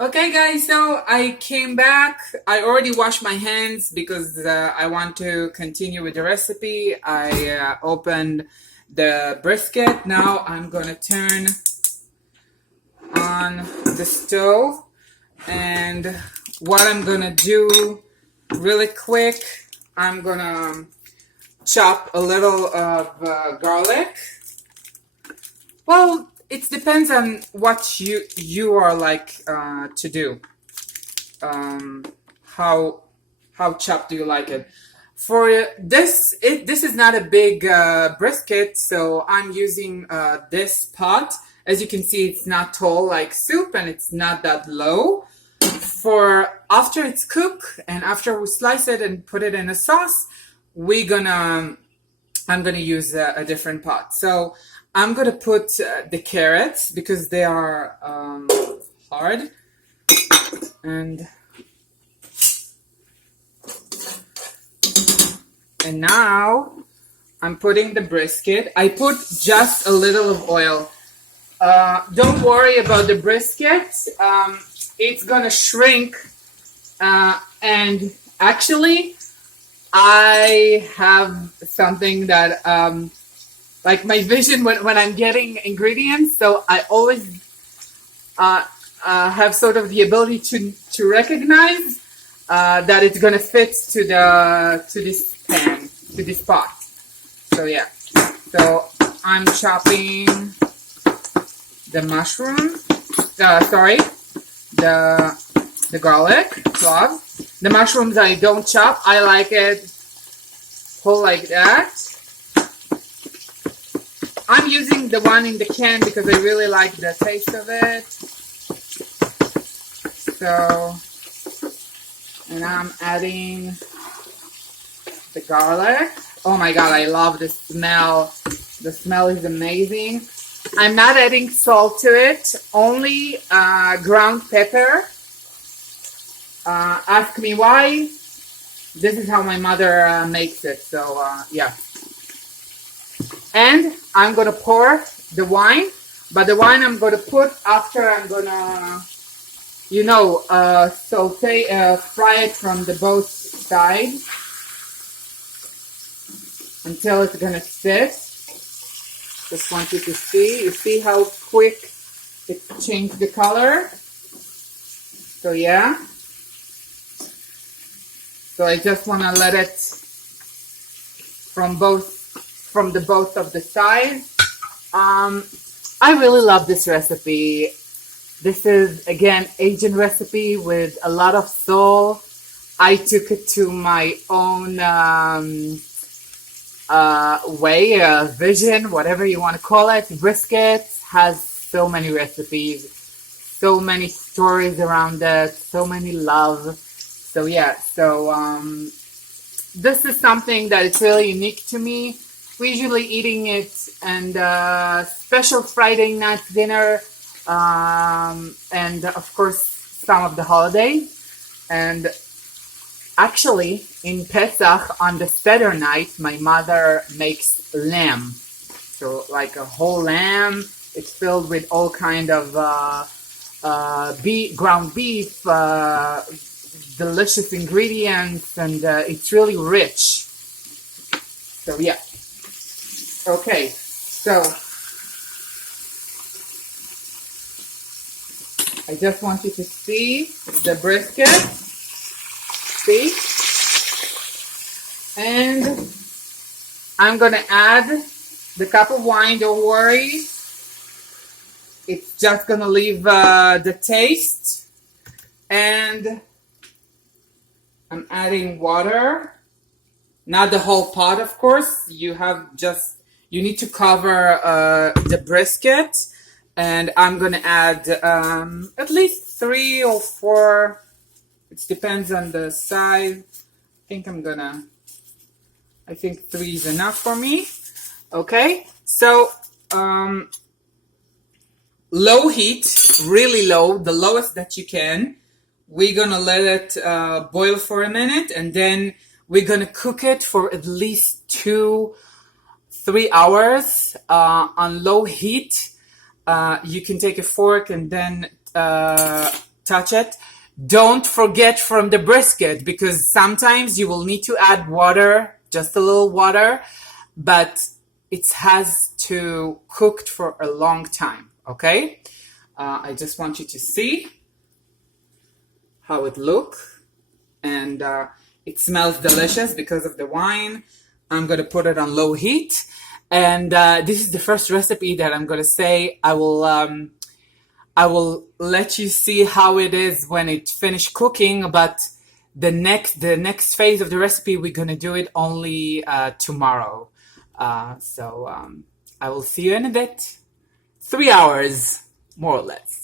Okay, guys, so I came back. I already washed my hands because I want to continue with the recipe. I opened the brisket. Now I'm gonna turn on the stove, and what I'm gonna do really quick, I'm gonna chop a little of garlic. Well, it depends on what you are like to do. Um, how chopped do you like it? For this is not a big brisket, so I'm using this pot. As you can see, it's not tall like soup, and it's not that low. For after it's cooked and after we slice it and put it in a sauce, we gonna I'm gonna use a different pot. So I'm gonna put the carrots because they are hard, and now I'm putting the brisket. I put just a little of oil. Don't worry about the brisket. It's gonna shrink, and actually I have something that like my vision when I'm getting ingredients. So I always have sort of the ability to recognize that it's gonna fit to this pan, to this pot. So yeah. So I'm chopping the mushroom. Sorry, the garlic cloves. The mushrooms I don't chop. I like it whole like that. I'm using the one in the can because I really like the taste of it. So, and I'm adding the garlic. Oh my god, I love the smell. The smell is amazing. I'm not adding salt to it, only ground pepper. Ask me why. This is how my mother makes it. So yeah. And I'm gonna pour the wine, but the wine I'm gonna put after I'm gonna, fry it from the both sides until it's gonna sit. Just want you to see. You see how quick it changed the color? So yeah. So I just want to let it from the both of the sides. I really love this recipe. This is again Asian recipe with a lot of soul. I took it to my own way, vision, whatever you want to call it. Brisket has so many recipes, so many stories around it, so many love. So yeah, so this is something that is really unique to me. We're usually eating it and special Friday night dinner, and of course some of the holidays. And actually, in Pesach on the Seder night, my mother makes lamb. So like a whole lamb. It's filled with all kind of ground beef. Delicious ingredients, and it's really rich. So yeah. Okay, so I just want you to see the brisket. See? And I'm gonna add the cup of wine. Don't worry. It's just gonna leave the taste. And I'm adding water, not the whole pot, of course. You need to cover the brisket, and I'm gonna add at least 3 or 4. It depends on the size. I think 3 is enough for me. Okay, so low heat, really low, the lowest that you can. We're gonna let it boil for a minute, and then we're gonna cook it for at least 2-3 hours on low heat. You can take a fork and then touch it. Don't forget from the brisket, because sometimes you will need to add water, just a little water, but it has to cook for a long time, okay? I just want you to see how it looks, and it smells delicious because of the wine. I'm going to put it on low heat, and this is the first recipe that I'm going to say. I will let you see how it is when it finished cooking, but the next phase of the recipe, we're going to do it only tomorrow. So I will see you in a bit. 3 hours, more or less.